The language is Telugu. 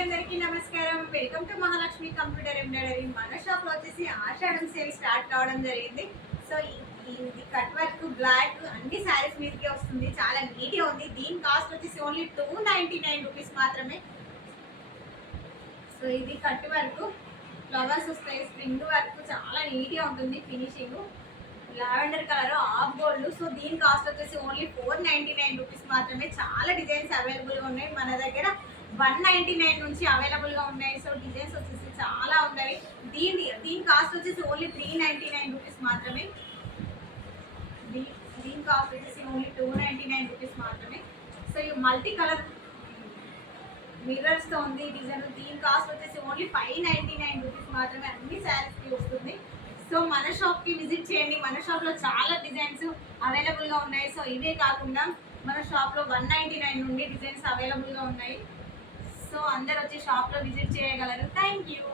అందరికీ నమస్కారం. Welcome to Mahalakshmi computer embroidery. మన షాప్ లో వచ్చేసి ఆషాఢం సేల్ స్టార్ట్ కావడం జరిగింది. సో ఇది కట్ వర్క్ బ్లాక్ అన్ని శారీస్ మీదకే వస్తుంది. చాలా నీట్ గా ఉంది. దీని కాస్ట్ వచ్చేసి ఓన్లీ 299 రూపీస్ మాత్రమే. సో ఇది కట్ వర్క్, ఫ్లవర్స్ వస్తాయి, స్ప్రింగ్ వర్క్, చాలా నీట్ గా ఉంటుంది. Finishing lavender colour of gold. So దీని కాస్ట్ వచ్చేసి ఓన్లీ 499 రూపీస్ మాత్రమే. చాలా డిజైన్స్ అవైలబుల్ గా ఉన్నాయి మన దగ్గర. 199 నుంచి అవైలబుల్ గా ఉన్నాయి. సో డిజైన్స్ వచ్చేసి చాలా ఉన్నాయి. దీని కాస్ట్ వచ్చేసి ఓన్లీ 399 రూపీస్ మాత్రమే. దీని కాస్ట్ వచ్చేసి ఓన్లీ 299 రూపీస్ మాత్రమే. సో ఈ మల్టీ కలర్ మిర్రర్స్ తో ఉంది డిజైన్. దీని కాస్ట్ వచ్చేసి ఓన్లీ 599 రూపీస్ మాత్రమే. అన్ని శారీస్ కి వస్తుంది. సో మన షాప్ కి విజిట్ చేయండి. మన షాప్ లో చాలా డిజైన్స్ అవైలబుల్ గా ఉన్నాయి. సో ఇవే కాకుండా మన షాప్ లో 199 నుండి డిజైన్స్ అవైలబుల్ గా ఉన్నాయి. సో అందరు వచ్చి షాప్ లో విజిట్ చేయగలరు. Thank you.